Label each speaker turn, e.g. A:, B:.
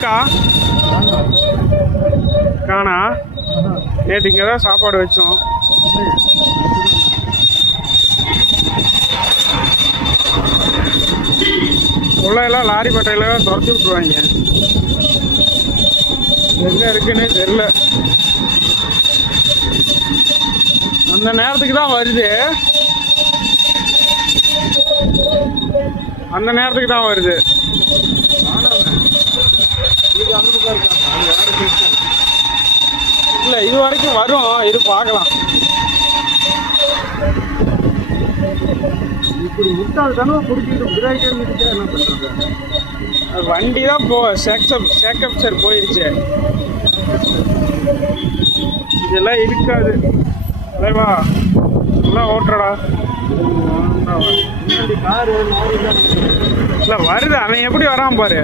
A: அக்கா. காணா. நேற்று இங்கே தான் சாப்பாடு வச்சோம். உள்ள எல்லாம் லாரி பட்டையில துரத்தி விட்டுருவாங்க. எங்க இருக்குன்னு தெரியல. அந்த நேரத்துக்கு தான் வருது. அந்த நேரத்துக்கு தான் வருது. இல்ல இது வரைக்கும் வரும். இது பார்க்கலாம்.
B: இப்படி விட்டால் தானே பிடிச்சிட்டு பிரேக்கர் மிதிச்சா என்ன பண்ணுறது
A: வண்டி தான் போ சேக்கப் சேக்கப் சார் போயிடுச்சு இதெல்லாம் இருக்காது. தலைவா எல்லாம் ஓட்டுறடா. இல்லை வருது. அவன் எப்படி வரான் பாரு?